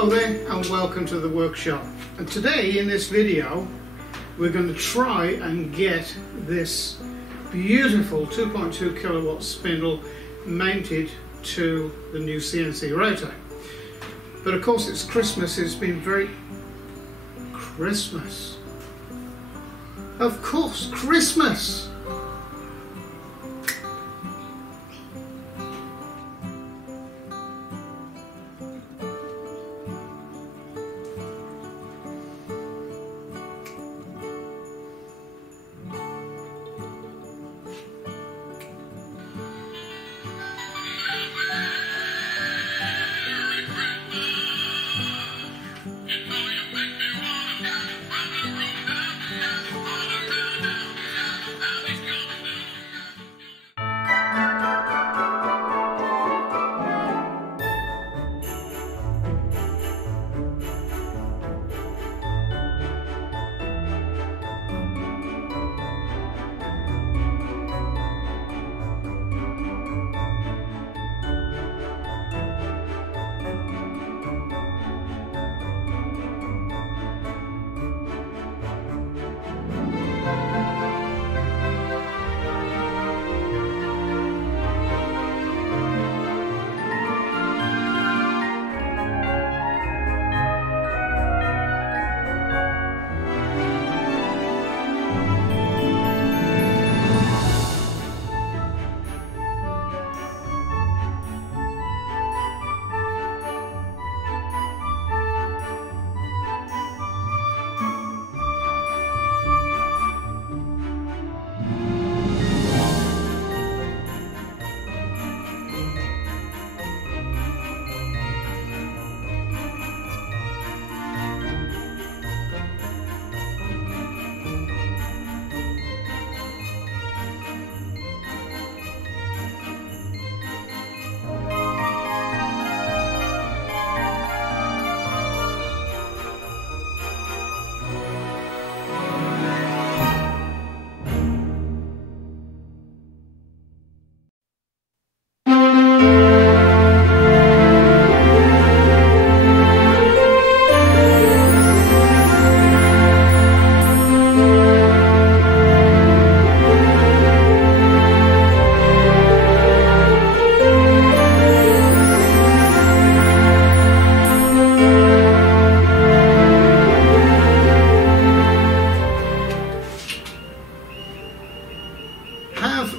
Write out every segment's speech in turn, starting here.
Hello there and welcome to the workshop. And today in this video we're going to try and get this beautiful 2.2 kilowatt spindle mounted to the new CNC router. But of course it's Christmas, it's been very Christmas. Of course, Christmas!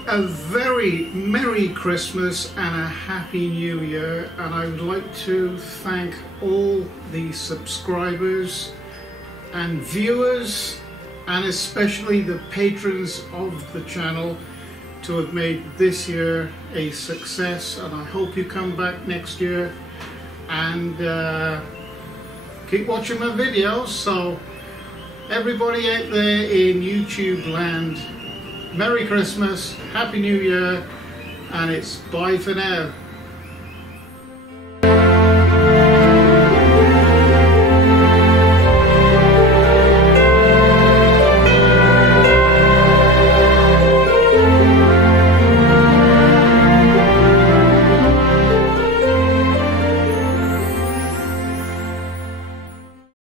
A very Merry Christmas and a Happy New Year, and I would like to thank all the subscribers and viewers and especially the patrons of the channel to have made this year a success, and I hope you come back next year and keep watching my videos. So everybody out there in YouTube land, Merry Christmas, Happy New Year, and it's bye for now.